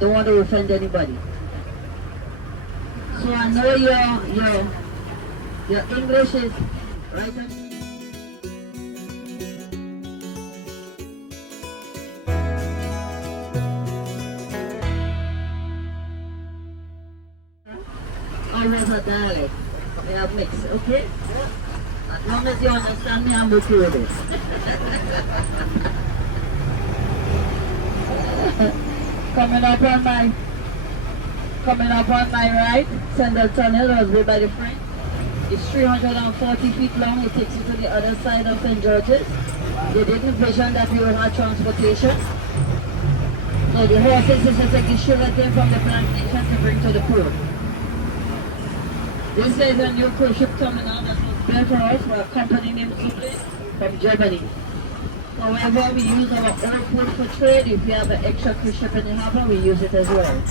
don't want to offend anybody. So I know your English is right up. Always a dialect. They have mixed, okay? As long as you understand me, I'm okay with it. Coming up on my right, Sandal Tunnel was built by the French. It's 340 feet long. It takes you to the other side of St. George's. They didn't vision that we will have transportation. So the horses is to take the sugar cane from the plantation to bring to the port. This is a new cruise ship coming out that was built for us for a company named Clarke from Germany. However, we use our own port for trade. If we have an extra cruise ship in the harbor, we use it as well.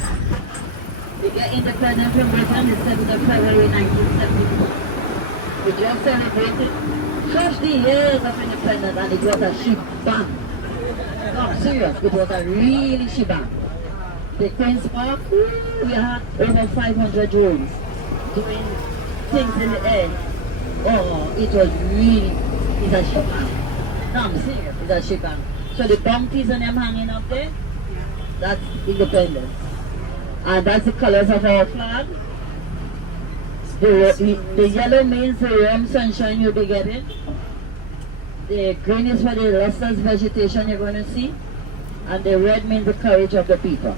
We get independent from Britain in 7th of February 1974. We just celebrated 50 years of independence and it was a shebang. No, I'm serious, it was a really shebang. The Queen's Park, we had over 500 drones doing things in the air. Oh, it was really, it's a shebang. No, I'm serious, it's a shebang. So the bounties and them hanging up there, that's independence. And that's the colors of our flag. The yellow means the warm sunshine you'll be getting. The green is for the lustrous vegetation you're going to see. And the red means the courage of the people.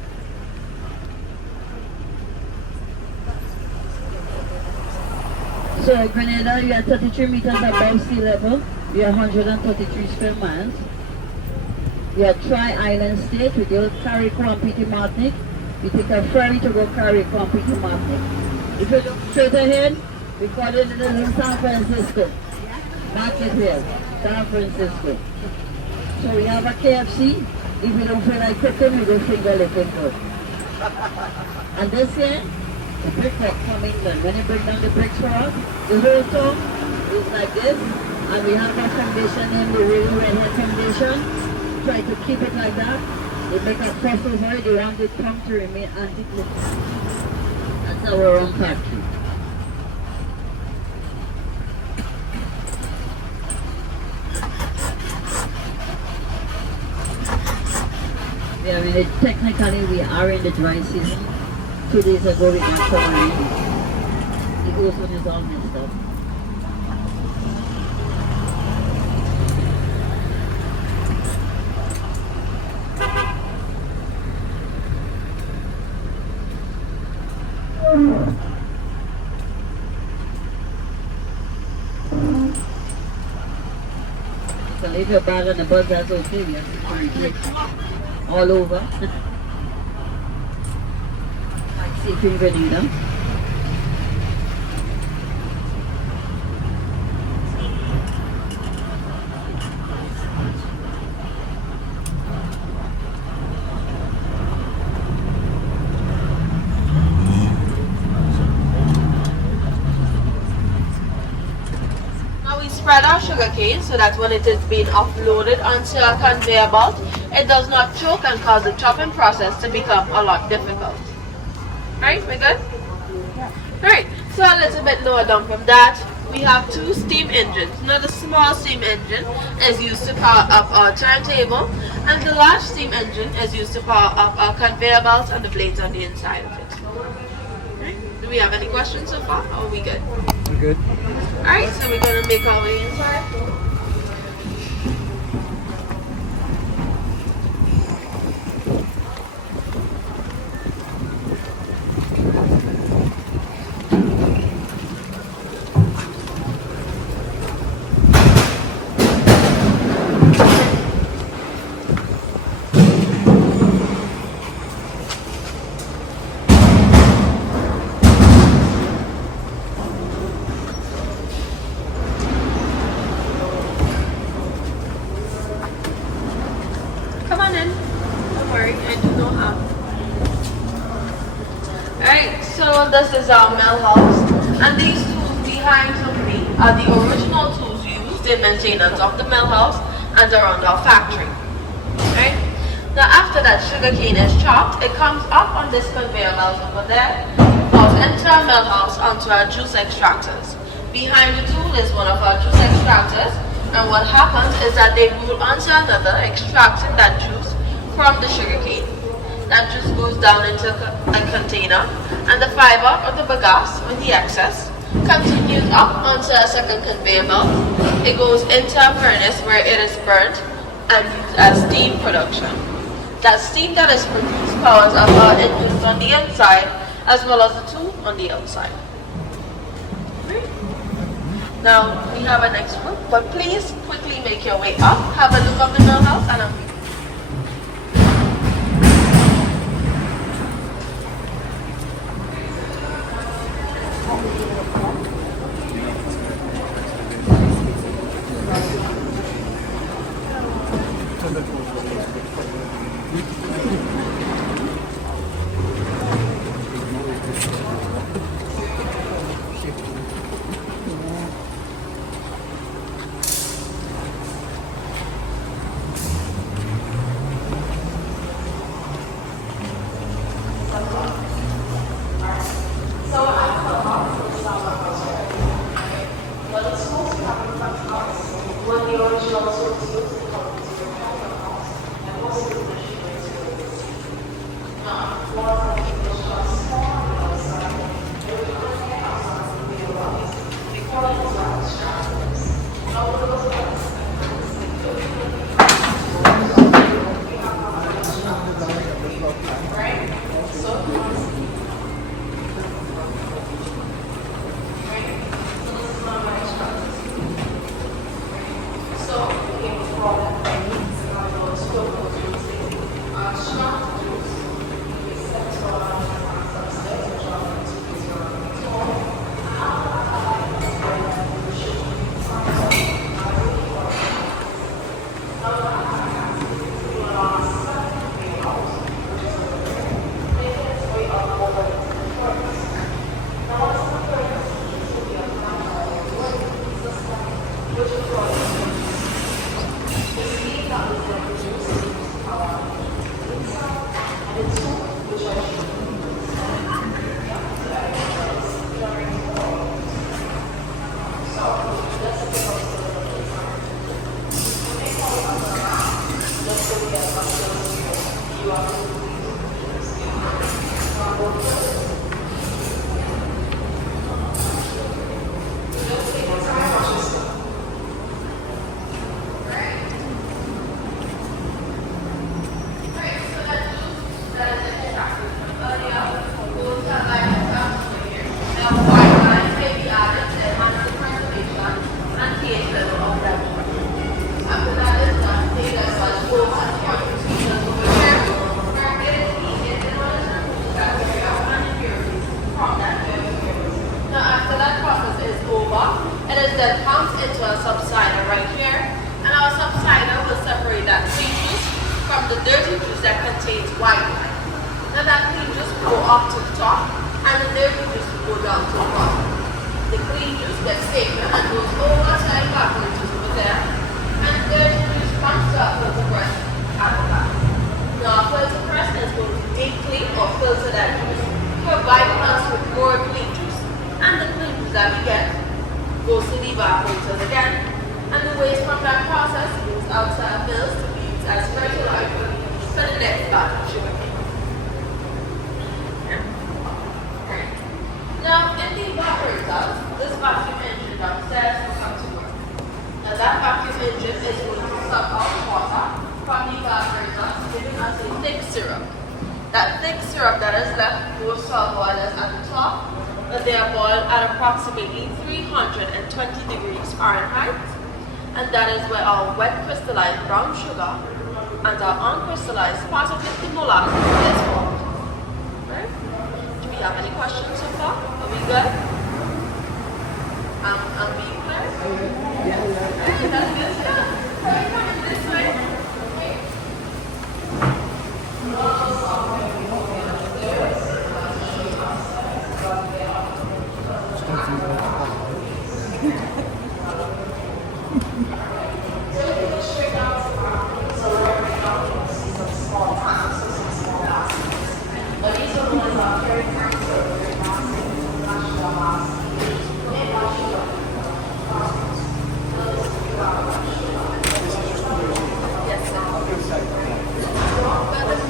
So Grenada, you are 33 meters above sea level. You are 133 square miles. You are tri-island state. We go Clarke, Rum, Martinique. We take a ferry to go Clarke, Rum, Martinique. If you look straight ahead, we call it little San Francisco. Market here, San Francisco. So we have a KFC. If we don't feel like cooking, we go finger licking food. And this year, the brickwork from England. When you bring down the bricks for us, the whole top is like this. And we have a foundation named the Really Redhead Foundation. Try to keep it like that. They make a crossover for it. They want the pump to remain antique. That's our own factory. Yeah, I mean, technically we are in the dry season. 2 days ago we got some rain. The ozone is all messed up. So leave your bag on the bus, that's okay. We have security all over. Like safe in Grenada. Spread our sugar cane so that when it is being offloaded onto a conveyor belt, it does not choke and cause the chopping process to become a lot difficult. Right, we good? Right, so a little bit lower down from that, we have 2 steam engines. Now the small steam engine is used to power up our turntable, and the large steam engine is used to power up our conveyor belts and the blades on the inside of it. Right. Do we have any questions so far, or are we good? We're good. Alright, so we're going to make our way inside. This is our mill house, and these tools behind me are the original tools used in maintenance of the mill house and around our factory. Right? Now after that sugar cane is chopped, it comes up on this conveyor belt over there, goes into our mill house onto our juice extractors. Behind the tool is one of our juice extractors, and what happens is that they roll onto another, extracting that juice from the sugar cane. That juice goes down into a container, and the fiber or the bagasse with the excess continues up onto a second conveyor belt. It goes into a furnace where it is burnt and used as steam production. That steam that is produced powers up our engines on the inside as well as the tool on the outside. Now we have a next group, but please quickly make your way up, have a look of the mill house, and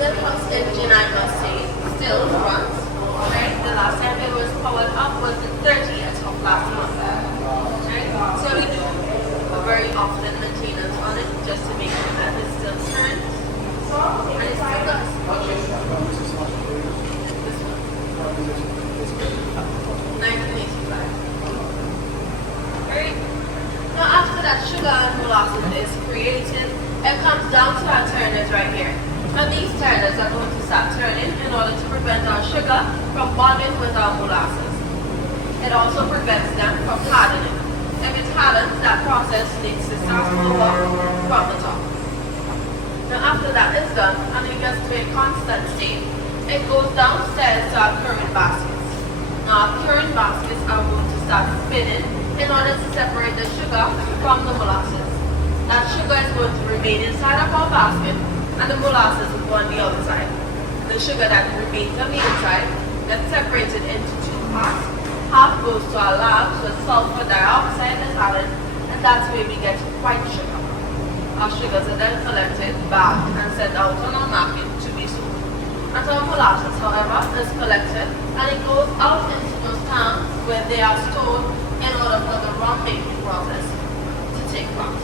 diesel house engine, I must say, still runs. Right? The last time it was powered up was the 30th of last month. Right? So we do a very often maintenance on it just to make sure that it still turns. And it still does. This one. 1985. Right? Now after that sugar and molasses is created, it comes down to our turners right here. And these turners are going to start turning in order to prevent our sugar from bonding with our molasses. It also prevents them from hardening. If it hardens, that process needs to start over from the top. Now after that is done, and it gets to a constant state, it goes downstairs to our curing baskets. Now our curing baskets are going to start spinning in order to separate the sugar from the molasses. That sugar is going to remain inside of our basket, and the molasses will go on the outside. The sugar that remains on the inside gets separated into two parts. Half goes to our labs where sulfur dioxide is added, and that's where we get white sugar. Our sugars are then collected, bagged, and sent out on our market to be sold. And our molasses, however, is collected, and it goes out into those tanks where they are stored in order for the rum making process to take place.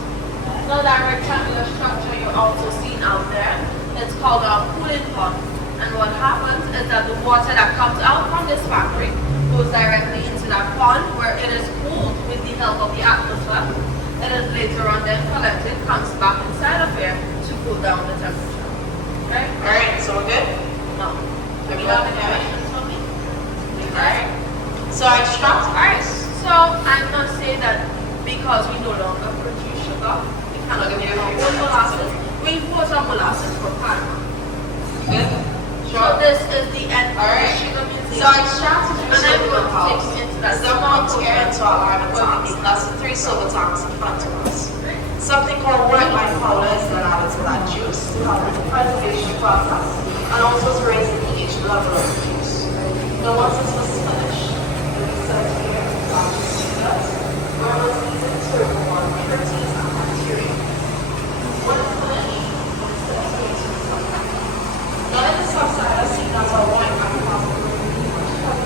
Now that rectangular structure you're also seeing out there, it's called our cooling pot. And what happens is that the water that comes out from this factory goes directly into that pond where it is cooled with the help of the atmosphere. It is later on then collected, comes back inside of here to cool down the temperature. Right? Alright, so we're good? No. Do you have any questions for me? Alright. So I extract ice. So I must say that because we no longer produce sugar, we cannot get our own molasses. We import our molasses from Panama. Good? So this is the end of the sugar museum. So I extracted And I'm going to take you into that. So I'm going to get into our lime tanks. That's the 3 silver tanks in front of us. Something called white wine powder is then added to that juice to help with the preservation process and also to raise the pH level of the juice. Now once this is finished, we set it here to where it was using to remove impurities and bacteria. When it's finished, it's set here to the subside. Now in the subside, as seen as our wine powder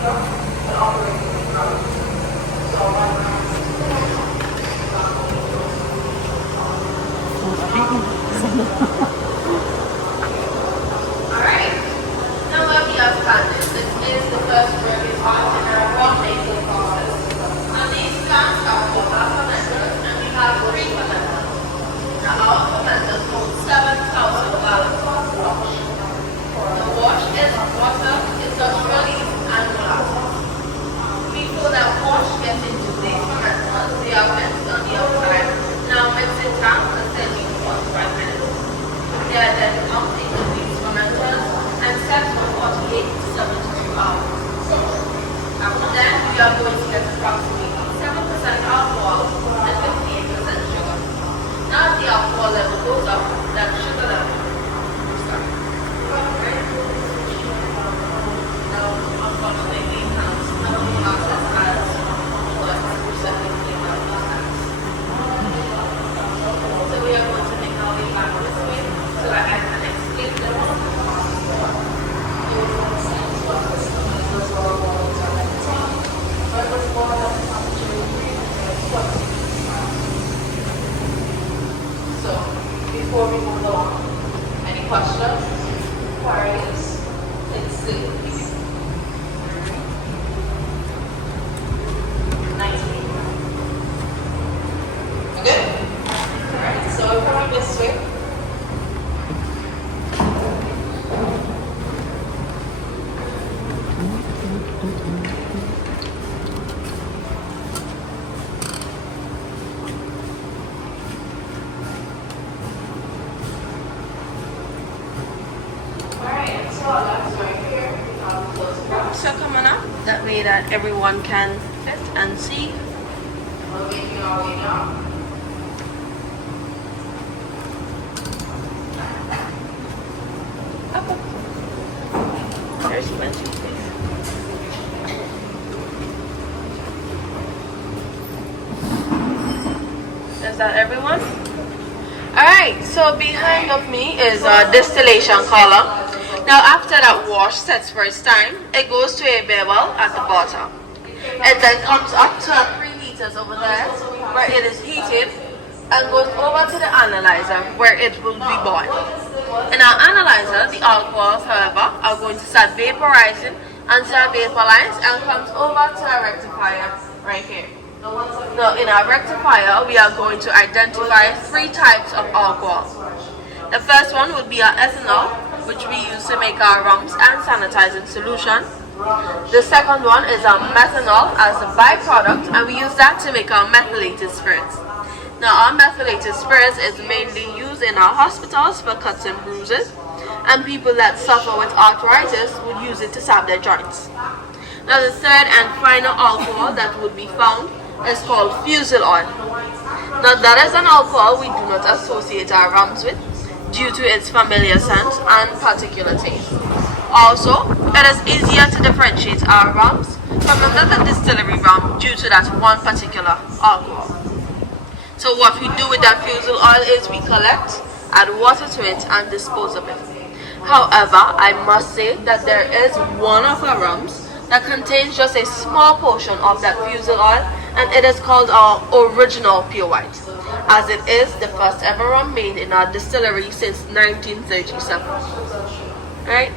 and operating the product. So Alright. Now what we have done is this is the first review part in our rum making process. And these plants are called our fermenters, and we have 3 fermenters. Now our fermenters hold 7,000 gallons of wash. The wash is water, industrial yeast, and molasses. Before that wash gets into these fermenters, they are mixed on the outside. Now mix in tank for 30 to 45 minutes. They are then pumped into these fermenters and set for 48 to 72 hours. After that, we are going to get approximately 7% alcohol and 58% sugar. Now the alcohol level goes up, then sugar level will start. Right? Now, unfortunately, we can't smell the molasses as what we're setting in our tanks. So we are going to make our way back this way so that I can explain the rest of the process. So, before we move on, any questions, queries, let's see. 19. You good? Alright, so we're coming this way. Alright, so that's right here. So coming up, that way that everyone can fit and see. We're making our way down. There's plenty of space. Is that everyone? Alright, so behind of me is a distillation column. Now after that wash sets for its time, it goes to a barrel at the bottom. It then comes up to 3 liters over there, where it is heated, and goes over to the analyzer, where it will be boiled. In our analyzer, the alcohols, however, are going to start vaporizing until it vaporizes and comes over to our rectifier right here. Now in our rectifier, we are going to identify 3 types of alcohol. The first one would be our ethanol, which we use to make our rums and sanitizing solution. The second one is our methanol as a byproduct, and we use that to make our methylated spirits. Now our methylated spirits is mainly used in our hospitals for cuts and bruises, and people that suffer with arthritis would use it to salve their joints. Now the third and final alcohol that would be found is called fusel oil. Now that is an alcohol we do not associate our rums with due to its familiar scent and particular taste. Also, it is easier to differentiate our rums from another distillery rum due to that one particular alcohol. So what we do with that fusel oil is we collect, add water to it, and dispose of it. However, I must say that there is one of our rums that contains just a small portion of that fusel oil, and it is called our original pure white, as it is the first ever rum made in our distillery since 1937. Right?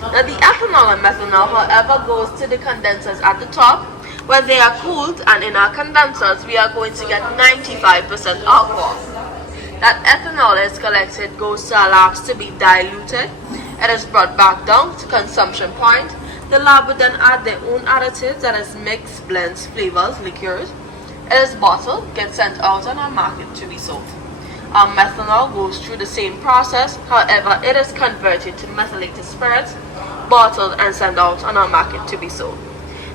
Now the ethanol and methanol, however, goes to the condensers at the top, where they are cooled, and in our condensers we are going to get 95% alcohol. That ethanol is collected, goes to a lab to be diluted. It is brought back down to consumption point. The lab would then add their own additives, that is mix, blends, flavors, liqueurs. It is bottled, gets sent out on our market to be sold. Our methanol goes through the same process, however it is converted to methylated spirits, bottled and sent out on our market to be sold.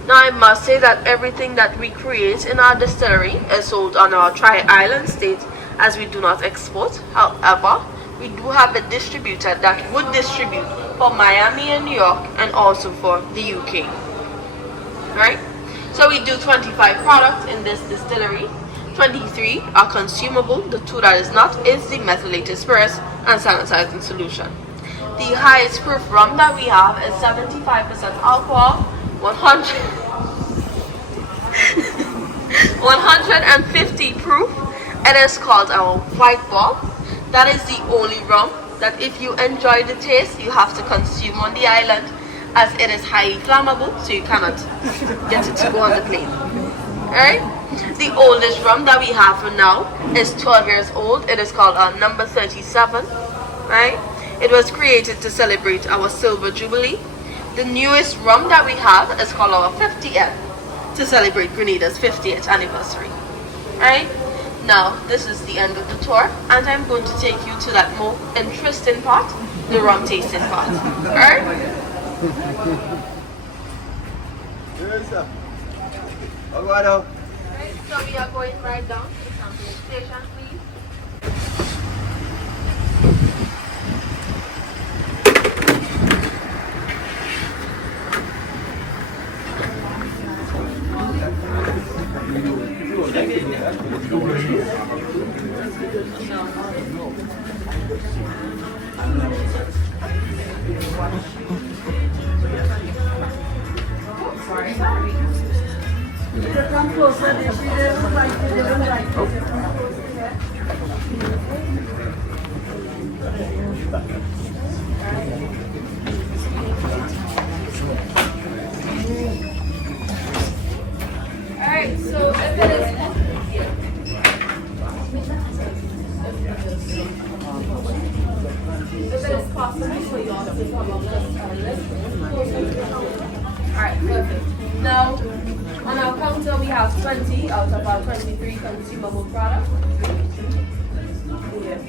Now I must say that everything that we create in our distillery is sold on our tri-island state, as we do not export. However, we do have a distributor that would distribute for Miami and New York, and also for the UK. Right? So we do 25 products in this distillery. 23 are consumable. The 2 that is not is the methylated spirits and sanitizing solution. The highest proof rum that we have is 75% alcohol, 150 proof. It is called our white ball. That is the only rum that if you enjoy the taste, you have to consume on the island, as it is highly flammable, so you cannot get it to go on the plane. Alright? The oldest rum that we have for now is 12 years old. It is called our number 37. Right? It was created to celebrate our silver jubilee. The newest rum that we have is called our 50th, to celebrate Grenada's 50th anniversary. Right? Now, this is the end of the tour, and I'm going to take you to that more interesting part, the rum tasting part. Alright? Yes, sir. Alright, Right, so we are going right down to the sampling station, please. Alright, so if it is possible for you all to come up with a list. Alright, perfect. Now, on our counter we have 20 out of our 23 consumable products. Here.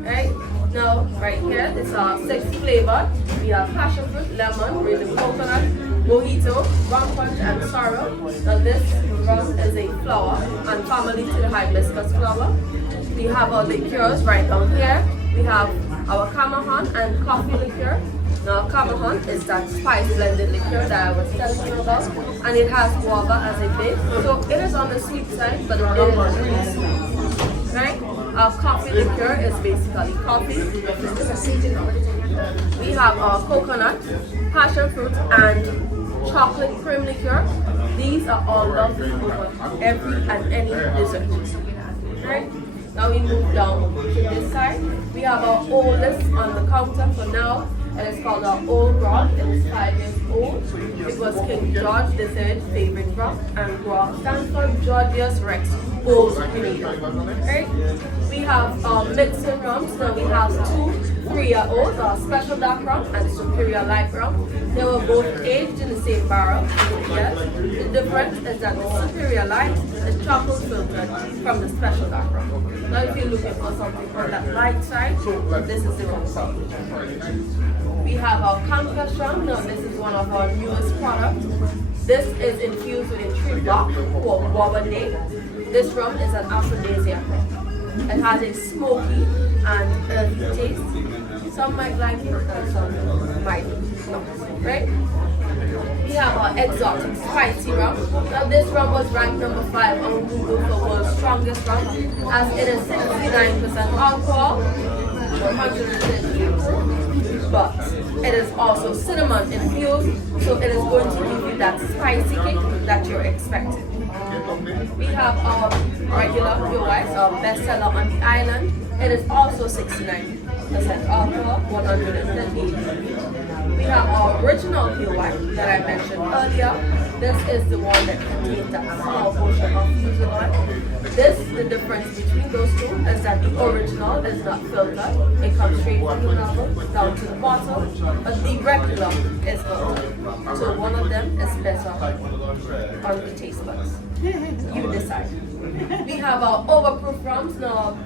Right? Now, right here, it's our 6 flavor. We have passion fruit, lemon, rhythm coconut, mojito, rum punch, and sorrel. Now this rum is a flower and family to the hibiscus flower. We have our liqueurs right down here. We have our Camahan and coffee liqueur. Now Camahan is that spice blended liqueur that I was telling you about, and it has guava as a base. So it is on the sweet side, but it is really sweet. Right? Our coffee liqueur is basically coffee. We have our coconut, passion fruit, and chocolate cream liqueur. These are all lovely over every and any dessert. Right? Now we move down to this side. We have our oldest on the counter for now. It is called our Old Grog. It is 5 years old. It was King George III's favorite rum, and Grog stands for Georgius Rex Old Grenada. Right? We have our mixing rums. Now we have two 3-year-olds, our Special Dark Rum and Superior Light Rum. They were both aged in the same barrel. Yes. The difference is that the Superior Light is charcoal filtered from the Special Dark Rum. Now if you're looking for something on that light side, this is the rum. We have our Conquest rum. Now this is one of our newest products. This is infused with a tree bark called Wabade. This rum is an aphrodisiac rum. It has a smoky and earthy taste. Some might like it and some might not. Right? We have our exotic spicy rum. Now this rum was ranked number 5 on Google for world's strongest rum, as it is 69% alcohol, 130 proof, but it is also cinnamon infused, so it is going to give you that spicy kick that you're expecting. We have our regular pure white, our bestseller on the island. It is also 69% alcohol, 130. We have our original pure white that I mentioned earlier. This is the one that contains that small portion of fusel oil. The difference between those two is that the original is not filtered. It comes straight from the novel down to the bottle, but the regular is filtered. So one of them is better on the taste buds. You decide. We have our overproof rums now,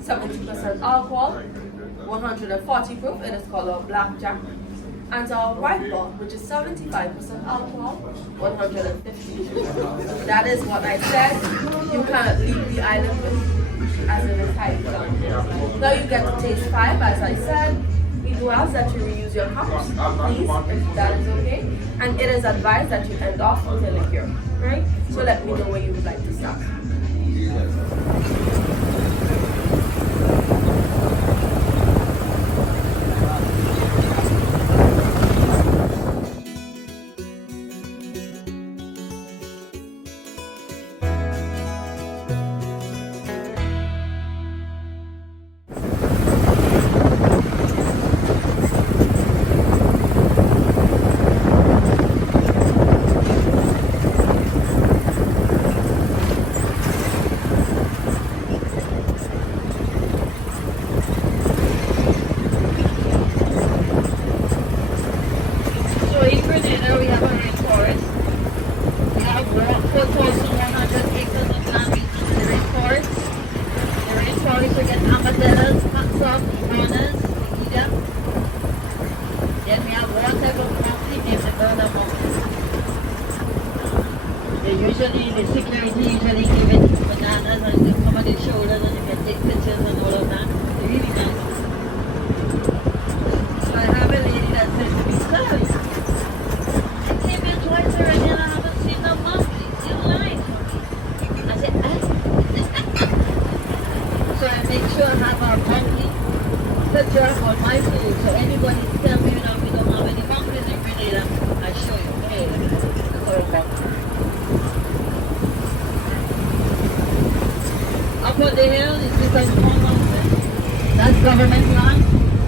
70% alcohol, 140 proof. It is called our Blackjack. And our white bar, which is 75% alcohol, 150. That is what I said. You cannot leave the island with, as it is highly done. Now you get to taste 5, as I said. We do ask that you reuse your cups, please, if that is okay. And it is advised that you end off with a liqueur, right? So let me know where you would like to start. In Grenada, we have a rainforest. We have 4,100 acres of land in the rainforest. The rainforest, we get armadillos, handsome, iguanas, we eat them. Then we have one type of monkey named the Burner monkey. The security usually give it bananas and they come on their shoulders and you can take pictures and all of that. They're really nice. So I have a lady that says to me, "Sorry, twice already and I haven't seen no monkey. You lying for me." I said, So I make sure I have a monkey picture on my food. So anybody tell me, we don't have any monkeys in Grenada, I show you. Hey, look at this. That's our monkey. Up on the hill is this a small mountain. That's government land.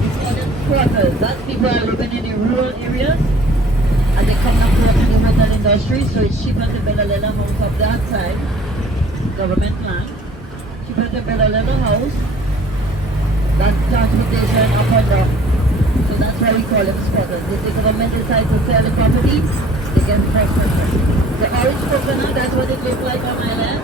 It's called the quarters. That's people are living in the rural areas. And they come up work in the hotel industry, so it's cheaper to build a little house up that side, government land. Cheaper to build a little house than transportation up and down. So that's why we call them squatters. If the government decides to sell the property, they get preference. The orange coconut, that's what it looks like on my land.